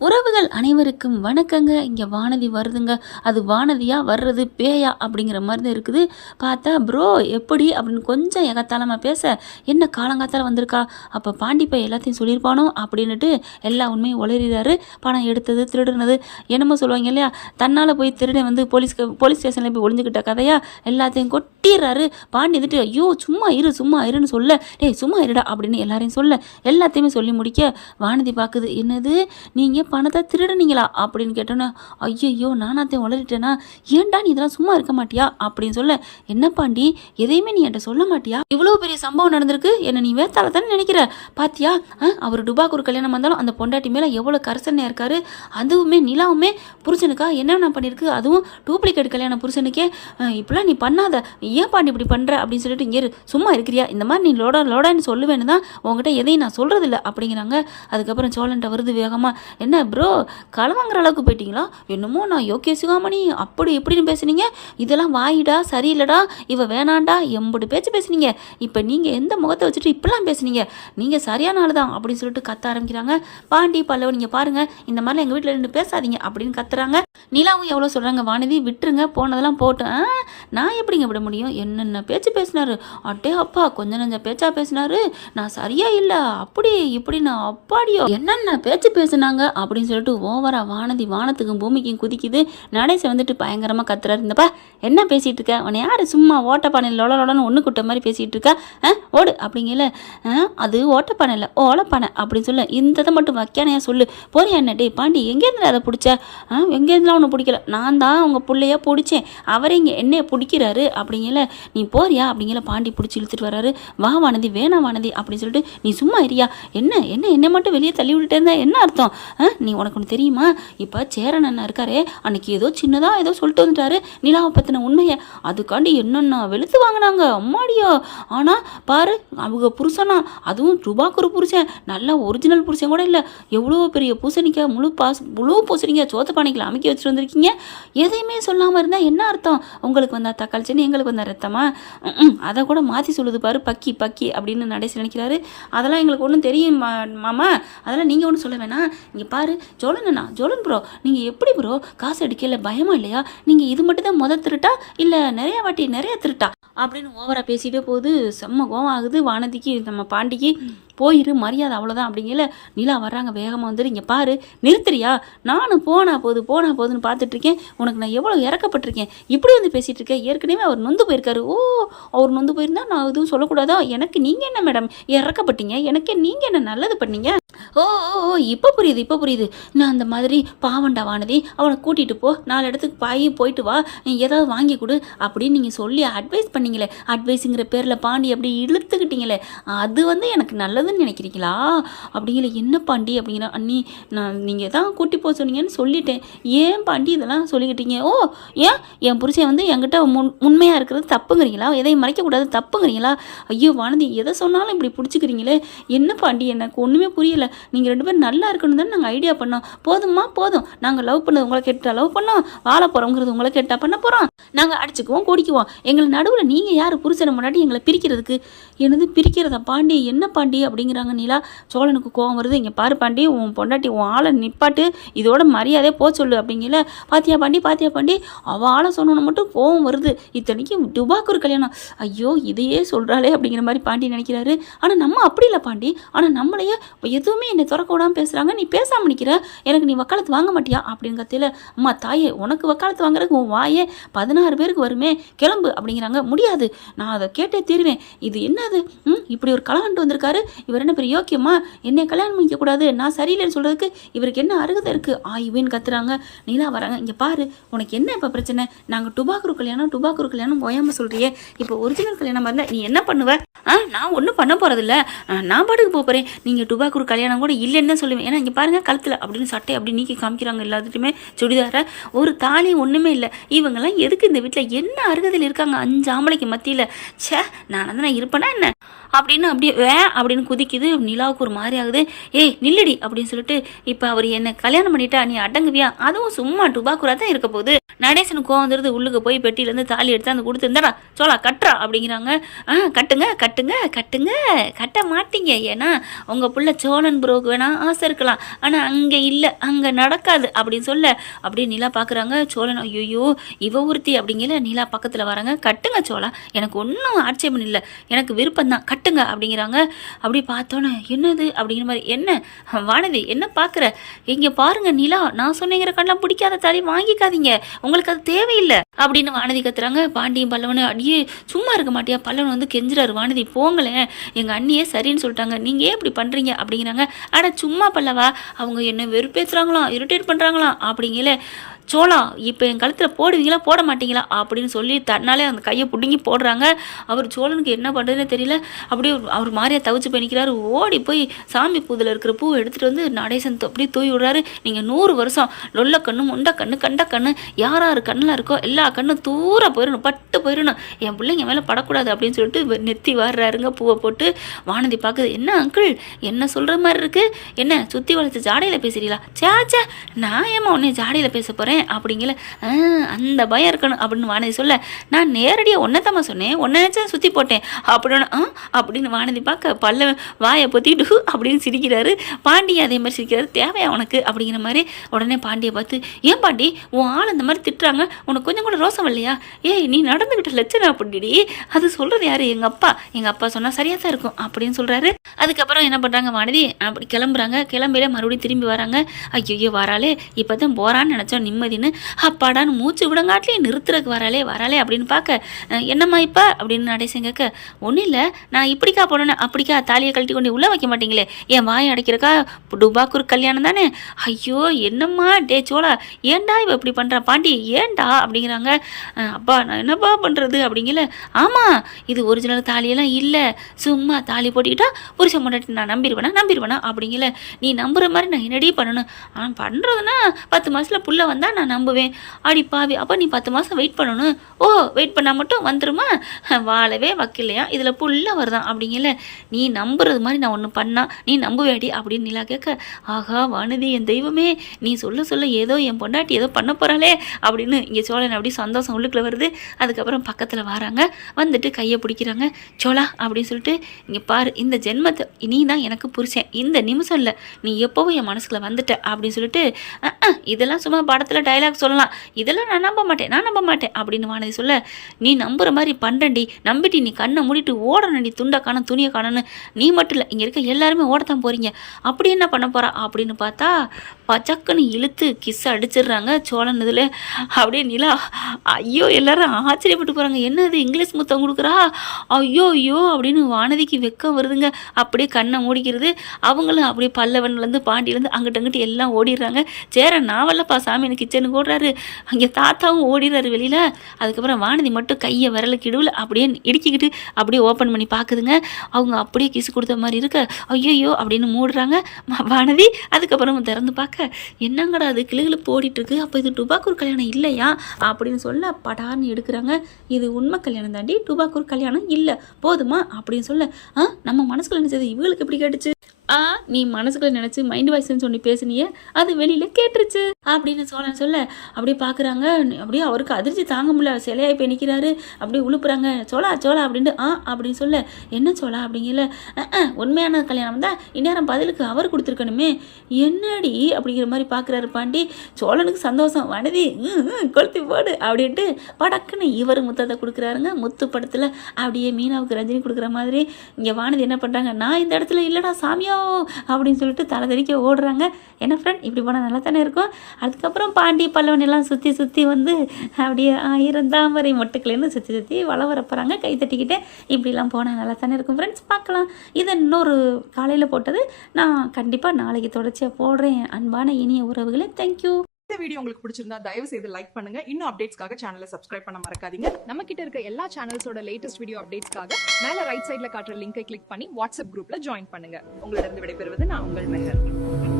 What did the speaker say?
உறவுகள் அனைவருக்கும் வணக்கங்க. இங்கே வானதி வருதுங்க. அது வானதியா வர்றது பேயா அப்படிங்கிற மாதிரி தான் இருக்குது. பார்த்தா ப்ரோ எப்படி அப்படின்னு கொஞ்சம் எகத்தாளமாக பேச, என்ன காலங்காத்தால் வந்திருக்கா, அப்போ பாண்டிப்பை எல்லாத்தையும் சொல்லியிருப்பானோ அப்படின்னுட்டு எல்லா உண்மையும் உளறிறாரு. பணம் எடுத்தது, திருடுனது, என்னமோ சொல்லுவாங்க இல்லையா, தன்னால் போய் திருடன் வந்து போலீஸ் ஸ்டேஷனில் போய் ஒளிஞ்சுக்கிட்ட கதையா எல்லாத்தையும் கொட்டிடுறாரு. பாண்டி வந்துட்டு ஐயோ சும்மா இருன்னு சொல்ல, டேய் சும்மா இருடா அப்படின்னு எல்லாரையும் சொல்ல, எல்லாத்தையுமே சொல்லி முடிக்க வானதி பார்க்குது. என்னது நீங்கள் பணத்தை திருடுனீங்களா அப்படின்னு கேட்டோன்னே, ஐயோ நானாத்தையும் உளறிட்டேனா, ஏன்டா நீ இதெல்லாம் சும்மா இருக்க மாட்டியா அப்படின்னு சொல்ல, என்ன பாண்டி எதையுமே நீ என்கிட்ட சொல்ல மாட்டியா, இவ்வளோ பெரிய சம்பவம் நடந்திருக்கு, என்ன நீ வேத்தால தானே நினைக்கிற, பாத்தியா அவர் டுபாக்கு ஒரு கல்யாணம் வந்தாலும் அந்த பொண்டாட்டி மேலே எவ்வளோ கரசனையாக இருக்காரு, அதுவுமே நிலாவுமே புருஷனுக்கா என்னென்ன பண்ணியிருக்கு, அதுவும் டூப்ளிகேட் கல்யாணம் புருஷனுக்கே, இப்படிலாம் நீ பண்ணாத, ஏன் பாண்டி இப்படி பண்ணுற அப்படின்னு சொல்லிட்டு இங்கே சும்மா இருக்கிறியா, இந்த மாதிரி நீ லோடான்னு சொல்லுவேன்னு தான் உங்ககிட்ட எதையும் நான் சொல்கிறதில்ல அப்படிங்கிறாங்க. அதுக்கப்புறம் சோழன்ட்ட வருது வேகமாக, என்ன ப்ரோ களவாங்கிற அளவுக்கு போயிட்டீங்களா, என்னமோ நான் யோகே சிகாமணி அப்படி எப்படின்னு பேசுனீங்க, இதெல்லாம் வாயிடா சரியில்லடா, இவ வேணாண்டா எம்படி பேச்சு பேசுனீங்க, இப்போ நீங்கள் எந்த முகத்தை வச்சுட்டு இப்படிலாம் பேசுனீங்க, நீங்கள் சரியான ஆள் தான் அப்படின்னு சொல்லிட்டு கத்த ஆரம்பிக்கிறாங்க. பாண்டி பல்லவன் நீங்கள் பாருங்கள், இந்த மாதிரிலாம் எங்கள் வீட்டில் நின்று பேசாதீங்க அப்படின்னு கத்துறாங்க. நிலாவும் எவ்வளோ சொல்கிறாங்க, வானதி விட்டுருங்க போனதெல்லாம் போட்டேன், நான் எப்படிங்க விட முடியும், என்னென்ன பேச்சு பேசினாரு, அட்டே அப்பா கொஞ்சம் நஞ்ச பேச்சா பேசினாரு, நான் சரியா இல்லை அப்படி இப்படின்னு அப்பாடியோ என்னென்ன பேச்சு பேசுனாங்க அப்படின்னு சொல்லிட்டு ஓவரா வானதி வானத்துக்கும் பூமிக்கும் குதிக்குது. நடேச வந்துட்டு பயங்கரமாக கத்துறாரு. இந்தப்பா என்ன பேசிகிட்டு இருக்க, உன்னை யார் சும்மா ஓட்டப்பானையில் லொடலொடன்னு ஒன்று குட்ட மாதிரி பேசிகிட்டு இருக்கா, ஓடு அப்படிங்கல, அது ஓட்டப்பானையில் ஓலப்பானை அப்படின்னு சொல்ல, இந்த மட்டும் வைக்கானையா சொல்லு, போறியா என்ன, டே பாண்டி எங்கேருந்து அதை பிடிச்ச, எங்கேருந்துலாம் ஒன்று பிடிக்கல, நான் தான் உங்கள் பிள்ளையா பிடிச்சேன், அவரே இங்கே என்னைய பிடிக்கிறாரு அப்படிங்கல, நீ போறியா அப்படிங்கல, பாண்டி பிடிச்சி இழுத்துட்டு வர்றாரு. வா வானதி வேணாம் வானதி அப்படின்னு சொல்லிட்டு, நீ சும்மா இருயா, என்னை மட்டும் வெளியே தள்ளி விட்டுட்டே இருந்தா என்ன அர்த்தம், நீ உனக்கு ஒன்று தெரியுமா, இப்போ சேரன் அண்ணா இருக்காரே, அன்னைக்கு ஏதோ சின்னதாக ஏதோ சொல்லிட்டு வந்துட்டாரு நிலாவை பற்றின உண்மையை, அதுக்காண்டி என்னென்ன வெளுத்து வாங்கினாங்க அம்மாடியோ, ஆனால் பாரு அவங்க புருஷனா, அதுவும் டுபாக்கூர் புருஷன், நல்ல ஒரிஜினல் புருஷன் கூட இல்லை, எவ்வளோ பெரிய பூசணிக்காய் முழு பூசணிக்காய் சோத்த பானைக்கில் அமைக்க வச்சுட்டு வந்திருக்கீங்க, எதையுமே சொல்லாமல் இருந்தால் என்ன அர்த்தம், உங்களுக்கு வந்தா தக்காளி சென்னு எங்களுக்கு வந்தா ரத்தமா, அதை கூட மாற்றி சொல்லுது பாரு பக்கி அப்படின்னு நடேசி நினைக்கிறாரு. அதெல்லாம் எங்களுக்கு ஒன்றும் தெரியும் மாமா, அதெல்லாம் நீங்கள் ஒன்றும் சொல்ல வேணாம், இங்கே பாரு ஜோலன் ப்ரோ, நீங்கள் எப்படி ப்ரோ காசு அடிக்கல பயமா இல்லையா, நீங்கள் இது மட்டும் தான் முதல் திருட்டா இல்லை நிறைய திருட்டா அப்படின்னு ஓவராக பேசிகிட்டே போகுது. செம்ம கோவம் ஆகுது வானதிக்கு, நம்ம பாண்டிக்கு. போயிரு மரியாதை அவ்வளோதான் அப்படிங்கல. நிலா வர்றாங்க வேகமாக வந்துடு, இங்கே பாரு நிறுத்துறியா, நானும் போனா போதுன்னு பார்த்துட்ருக்கேன், உனக்கு நான் எவ்வளோ இறக்கப்பட்டிருக்கேன், இப்படி வந்து பேசிகிட்டு இருக்கேன், ஏற்கனவே அவர் நொந்து போயிருக்காரு, அவர் நொந்து போயிருந்தா நான் எதுவும் சொல்லக்கூடாதா, எனக்கு நீங்கள் என்ன மேடம் இறக்கப்பட்டீங்க, எனக்கு நீங்கள் என்ன நல்லது பண்ணீங்க, ஓ இப்போ புரியுது, நான் அந்த மாதிரி பாவண்டா வானதி, அவனை கூட்டிகிட்டு போ, 4 இடத்துக்கு போயிட்டு வா, ஏதாவது வாங்கி கொடு அப்படின்னு நீங்கள் சொல்லி அட்வைஸ் பண்ணீங்களே, அட்வைஸுங்கிற பேரில் பாண்டி அப்படி இழுத்துக்கிட்டீங்களே, அது வந்து எனக்கு நல்லதுன்னு நினைக்கிறீங்களா அப்படிங்கிற, என்ன பாண்டி அப்படிங்கிற, அண்ணி நான் நீங்கள் தான் கூட்டி போக சொன்னீங்கன்னு சொல்லிட்டேன், ஏன் பாண்டி இதெல்லாம் சொல்லிக்கிட்டீங்க, ஏன் என் புருஷன் வந்து என்கிட்ட உண்மையாக இருக்கிறது தப்புங்கிறீங்களா, எதையும் மறைக்கக்கூடாது தப்புங்கிறீங்களா, ஐயோ வானதி எதை சொன்னாலும் இப்படி பிடிச்சிக்கிறீங்களே, என்ன பாண்டி எனக்கு ஒன்றுமே புரியலை, நீங்கள் 2 பேரும் நல்லா இருக்கணும் தானே நாங்கள் ஐடியா பண்ணோம், போதும் நாங்கள் லவ் பண்ணது உங்களை கேட்டால் லவ் பண்ணோம், வாழ போகிறோங்கிறது உங்களை கேட்டால் பண்ண போகிறோம், நாங்கள் அடிச்சுக்குவோம் குடிக்குவோம், எங்களை நடுவில் நீங்கள் யார் புருஷனை முன்னாடி எங்களை பிரிக்கிறதுக்கு, என்னது பிரிக்கிறதா பாண்டி, என்ன பாண்டி அப்படிங்கிறாங்க நிலா. சோழனுக்கு கோவம் வருது, இங்கே பாரு பாண்டி உன் பொண்டாட்டி உன் ஆளை நிப்பாட்டு, இதோட மரியாதையே போ சொல்லு அப்படிங்கல, பாத்தியா பாண்டி அவள் ஆளை சொன்னோன்னு மட்டும் கோவம் வருது, இத்தனைக்கும் டுபாக்கு ஒரு கல்யாணம், ஐயோ இதையே சொல்கிறாளே அப்படிங்கிற மாதிரி பாண்டி நினைக்கிறாரு. ஆனால் நம்ம அப்படி இல்லை பாண்டி, ஆனால் நம்மளையே எதுவுமே என்னை திறக்க விடாமல் பேசுகிறாங்க, நீ பேசாமல் நிற்கிற, எனக்கு நீ வக்காலத்து வாங்க மாட்டியா அப்படின்னு கத்தையில், அம்மா தாயே உனக்கு வக்காலத்து வாங்குறதுக்கு உன் வாயே 16 பேருக்கு வருமே கிளம்பு அப்படிங்கிறாங்க. முடியாது, நான் அதை கேட்டே தீருவேன், இது என்னது இப்படி ஒரு கல்யாணம் வந்திருக்காரு, இவர் என்ன பெரிய யோக்கியமா, என்னை கல்யாணம் பண்ணிக்கக்கூடாது, நான் சரியில்லைன்னு சொல்கிறதுக்கு இவருக்கு என்ன அருகதை இருக்குது ஆய்வுன்னு கத்துறாங்க. நீலா வராங்க, இங்கே பாரு உனக்கு என்ன இப்போ பிரச்சனை, நாங்கள் டுபாக்கூர் கல்யாணம் ஓயாமல் சொல்கிறியே, இப்போ ஒரிஜினல் கல்யாணம் இருந்தால் நீ என்ன பண்ணுவ, நான் ஒன்றும் பண்ண போகிறதில்ல, நான் பாட்டுக்கு போகிறேன், நீங்கள் டுபாக்கூர் கல்யாணம் கூட இல்லைன்னு தான் சொல்லுவேன், ஏன்னா இங்கே பாருங்கள் கழுத்தில் அப்படின்னு சட்டை அப்படி நீக்கி காமிக்கிறாங்க, எல்லாத்துட்டுமே சுடிதார ஒரு தாலி ஒன்றுமே இல்லை, இவங்கெல்லாம் எதுக்கு இந்த வீட்டில் என்ன அருகதையில் இருக்காங்க 5 ஆம்பளைக்கு மத்தியில், நான் இருப்பேனா என்ன அப்படின்னு அப்படியே அப்படின்னு குதிக்குது. நிலாவுக்கு ஒரு மாதிரி ஆகுது. ஏய் நில்லுடி அப்படின்னு சொல்லிட்டு, இப்போ அவர் என்ன கல்யாணம் பண்ணிட்டா நீ அடங்குவியா? அதுவும் சும்மா டுபாக்குரா தான் இருக்க போகுது. நடேசனுக்கு கோவம் வந்துடுது. உள்ளுக்கு போய் பெட்டியிலேருந்து தாலி எடுத்து அந்த கொடுத்துருந்தாடா சோளா கட்டுறா அப்படிங்கிறாங்க. கட்டுங்க கட்டுங்க கட்டுங்க. கட்ட மாட்டீங்க, ஏன்னா உங்கள் புள்ள சோழன் ப்ரோக்கு வேணா ஆசை இருக்கலாம், ஆனால் அங்கே இல்லை, அங்கே நடக்காது அப்படின்னு சொல்ல அப்படியே நிலா பார்க்குறாங்க. சோழன் ஐயோ இவ ஒருத்தி அப்படிங்கிற நிலா பக்கத்தில் வராங்க. கட்டுங்க சோழா, எனக்கு ஒன்றும் ஆட்சேபம் இல்லை, எனக்கு விருப்பம் தான், கட்டுங்க அப்படிங்கிறாங்க. அப்படி பார்த்தோன்னே என்னது அப்படிங்கிற மாதிரி, என்ன வானதி என்ன பார்க்குற, இங்கே பாருங்க நிலா, நான் சொன்னேங்கிற கண்ணெலாம் பிடிக்காத தாலி வாங்கிக்காதீங்க, உங்களுக்கு அது தேவையில்லை அப்படின்னு வானதி கத்துறாங்க. பாண்டியும் பல்லவனு அடியே சும்மா இருக்க மாட்டியா, பல்லவன் வந்து கெஞ்சுறாரு. வானதி போங்களேன், எங்கள் அண்ணியே சரின்னு சொல்லிட்டாங்க, நீங்கள் ஏன் இப்படி பண்ணுறீங்க அப்படிங்கிறாங்க. ஆனால் சும்மா பல்லவா, அவங்க என்ன வெறுப்பேற்றுறாங்களாம், இரிட்டேட் பண்ணுறாங்களாம் அப்படிங்கல. சோளா இப்போ என் கழுத்தில் போடுவீங்களா போட மாட்டீங்களா அப்படின்னு சொல்லி தன்னாலே அந்த கையை பிடுங்கி போடுறாங்க. அவர் சோழனுக்கு என்ன பண்ணுறதுன்னு தெரியல. அப்படியே அவர் மாதிரியா தவிச்சு போய் நிற்கிறாரு. ஓடி போய் சாமி பூதில் இருக்கிற பூவை எடுத்துகிட்டு வந்து நடேசன் அப்படியே தூவி விடுறாரு. நீங்கள் 100 வருஷம் லொல்ல கண்ணு முண்டை கண்ணு கண்ட கண்ணு யார் யார் கண்ணில் இருக்கோ எல்லா கண்ணும் தூர போயிடணும், பட்டு போயிடணும், என் பிள்ளைங்க மேலே படக்கூடாது அப்படின்னு சொல்லிட்டு நெத்தி வாடுறாருங்க. பூவை போட்டு வானதி பார்க்குது. என்ன அங்கிள் என்ன சொல்கிற மாதிரி இருக்குது, என்ன சுற்றி வளைச்சி ஜாடையில் பேசுகிறீங்களா? சேச்சா நான் ஏமா உடனே ஜாடையில் பேச போகிறேன் அப்படிங்கல. அந்த பயம் இருக்கணும் அப்படின்னு வானதி சொல்ல, நான் நேரடியாக ஒன்னத்தம்மா சொன்னேன், ஒன்ன நினச்சா சுற்றி போட்டேன் அப்படின்னு அப்படின்னு வானதி பார்க்க பல்ல வாயை பொத்திட்டு அப்படின்னு சிரிக்கிறாரு. பாண்டியை அதே மாதிரி சிரிக்கிறாரு. தேவையா உனக்கு அப்படிங்கிற மாதிரி. உடனே பாண்டியை பார்த்து, ஏன் பாண்டி உன் ஆள் இந்த மாதிரி திட்டுறாங்க, உனக்கு கொஞ்சம் கூட ரோசம் இல்லையா? ஏய் நீ நடந்துக்கிட்ட லட்சணம் அப்படிடி, அது சொல்கிறது யார்? எங்கள் அப்பா சொன்னால் சரியாக தான் இருக்கும் அப்படின்னு சொல்கிறாரு. அதுக்கப்புறம் என்ன பண்ணுறாங்க, வானதி அப்படி கிளம்புறாங்க. கிளம்பில மறுபடியும் திரும்பி வராங்க. ஐயோ வராளே, இப்போ தான் போகிறான்னு நினச்சோம் நிம்மதின்னு, அப்பாடான்னு மூச்சு விடங்காட்டிலையும் நிறுத்துறதுக்கு வராளே அப்படின்னு பார்க்க, என்னம்மா இப்போ அப்படின்னு நடேசன் கேட்க, ஒன்றும் இல்லை, நான் இப்படிக்கா போனேன் அப்படிக்கா தாலியை கழட்டி கொண்டு உள்ளே வைக்க மாட்டீங்களே, என் வாயை அடைக்கிறக்கா, டுபாக்கூர் கல்யாணம் தானே? ஐயோ என்னம்மா டே சோளா, ஏன்டா இவ இப்படி பண்ணுறா பாண்டி, ஏன்டா அப்படிங்கிறாங்க. அப்பா நான் என்னப்பா பண்ணுறது அப்படிங்கல. ஆமாம் இது ஒரிஜினல் தாலியெல்லாம் இல்லை, சும்மா தாலி போட்டுக்கிட்டா புருஷன் முன்னாடி நான் நம்பிடுவேனா அப்படிங்கல. நீ நம்புற மாதிரி நான் என்னடி பண்ணணும்? பண்ணுறதுன்னா 10 மாதத்தில் புள்ள வந்தால் நான் நம்புவேன். அடி பாவி, அப்போ நீ 10 மாதம் வெயிட் பண்ணணும். ஓ வெயிட் பண்ணால் மட்டும் வந்துருமா? வாழவே வக்கில்லையா, இதில் புள்ள வருதான் அப்படிங்கல. நீ நம்புறது மாதிரி நான் ஒன்று பண்ணா நீ நம்புவேடி அப்படின்னு நிலா கேட்க, ஆகா வானதி என் தெய்வமே, நீ சொல்ல ஏதோ என் பொண்டாட்டி ஏதோ பண்ண போகிறாளே அப்படின்னு இங்கே சோழன் அப்படி சந்தோஷம் உள்ளுக்குள்ள வருது. அதுக்கப்புறம் பக்கத்தில் வராங்க, வந்துட்டு கையை பிடிக்கிறாங்க. சோழா அப்படின்னு சொல்லிட்டு, இங்கே பாரு இந்த ஜென்மத்தை நீ தான் எனக்கு புரிச்சேன், இந்த நிமிஷம் இல்லை, நீ எப்போவும் என் மனசுக்குள்ள வந்துட்ட அப்படின்னு சொல்லிட்டு, இதெல்லாம் சும்மா படத்தில் டைலாக் சொல்லலாம், இதெல்லாம் நான் நம்ப மாட்டேன் அப்படின்னு வானதி சொல்ல, நீ நம்புற மாதிரி பண்ணுறண்டி, நம்பிட்டு நீ கண்ணை மூடிட்டு ஓடணும்டி, துண்டை காணும் துணியை காணும்னு. நீ மட்டும் இல்லை, இங்கே இருக்க எல்லாருமே ஓடத்தான் போகிறீங்க, அப்படி என்ன பண்ண போகிறா அப்படின்னு பார்த்தா பச்சக்குன்னு இழுத்து கிஸ் அடிச்சிடுறாங்க சோழன். இதில் அப்படியே நிலா ஐயோ எல்லாரும் ஆச்சரியப்பட்டு போகிறாங்க. என்னது இங்கிலீஷ் முத்தம் கொடுக்குறா, ஐயோ அப்படின்னு வானதிக்கு வெக்கம் வருதுங்க. அப்படியே கண்ணை மூடிக்கிறது. அவங்களும் அப்படியே பல்லவன்லேருந்து பாண்டியிலேருந்து அங்கிட்டு எல்லாம் ஓடிடுறாங்க. சேர நாவல்லப்பா சாமி கிச்சனுக்கு ஓடுறாரு, அங்கே தாத்தாவும் ஓடிடுறாரு வெளியில். அதுக்கப்புறம் வானதி மட்டும் கையை விரலுக்கு இடுவில் அப்படியே இடுக்கிக்கிட்டு அப்படியே ஓப்பன் பண்ணி பார்க்குதுங்க. அவங்க அப்படியே கிஸ் கொடுத்த மாதிரி இருக்க, ஐயோ அப்படின்னு மூடுறாங்க வானதி. அதுக்கப்புறம் திறந்து பார்க்க, என்னங்கடா அது கிளுகிளுப்பு ஓடிட்டுருக்கு, அப்போ இது டுபாக்கூர் கல்யாணம் இல்லையா அப்படின்னு சொல்ல படார்னு எடுக்கிறாங்க. இது உண்மை கல்யாணம் தாண்டி, டுபாக்கூர் கல்யாணம் இல்லை போதுமா அப்படின்னு சொல்ல, நம்ம மனசுக்குள்ள நினைச்சது இவங்களுக்கு எப்படி கேட்டுச்சு? நீ மனசுக்குள்ள நினச்சி மைண்ட் வாய்ஸ்ன்னு சொல்லி பேசுனியே, அது வெளியில் கேட்டுருச்சு அப்படின்னு சோழன் சொல்ல, அப்படியே பார்க்குறாங்க. அப்படியே அவருக்கு அதிர்ச்சி தாங்க முடியல, சிலையாய் போய் நிற்கிறாரு. அப்படியே உழுப்புறாங்க. சோழா அப்படின்ட்டு அப்படின்னு சொல்ல, என்ன சோழா அப்படிங்கல. உண்மையான கல்யாணம் தான், இந்நேரம் பதிலுக்கு அவர் கொடுத்துருக்கணுமே, என்னடி அப்படிங்கிற மாதிரி பார்க்குறாரு பாண்டி. சோழனுக்கு சந்தோஷம், வனதி கொளுத்தி போடு அப்படின்ட்டு படக்குன்னு இவர் முத்தத்தை கொடுக்குறாருங்க. முத்து படத்தில் அப்படியே மீனாவுக்கு ரஜினி கொடுக்குற மாதிரி இங்கே வானதி என்ன பண்ணுறாங்க, நான் இந்த இடத்துல இல்லைடா சாமியோ அப்படின்னு சொல்லிட்டு தலை தெறிக்க ஓடுறாங்க. என்ன ஃப்ரெண்ட் இப்படி போனால் நல்லா தானே இருக்கும். அதுக்கப்புறம் பாண்டி பல்லவன் எல்லாம் சுற்றி வந்து அப்படியே 1000 தாமரை மொட்டுக்கலேருந்து சுற்றி வள வரப்போகிறாங்க கை தட்டிக்கிட்டே. இப்படிலாம் போனால் நல்லா தானே இருக்கும் ஃப்ரெண்ட்ஸ். பார்க்கலாம். இதை இன்னொரு காலையில் போட்டது நான் கண்டிப்பாக நாளைக்கு தொடர்ச்சியாக போடுறேன். அன்பான இனிய உறவுகளே, தேங்க்யூ. இந்த வீடியோ உங்களுக்கு பிடிச்சிருந்தா தயவு செய்து லைக் பண்ணுங்க. இன்னும் அப்டேட்ஸ்க்காக சேனலை சப்ஸ்கிரைப் பண்ண மறக்காதீங்க. நம்ம கிட்ட இருக்க எல்லா சேனல்ஸோட லேட்டஸ்ட் வீடியோ அப்டேட்ஸ்க்காக மேல ரைட் சைடுல காட்டுற லிங்கை கிளிக் பண்ணி வாட்ஸ்அப் குரூப்ல ஜாயின் பண்ணுங்க. உங்களிடம் விடைபெறுவது நான் உங்கள் மெஹர்.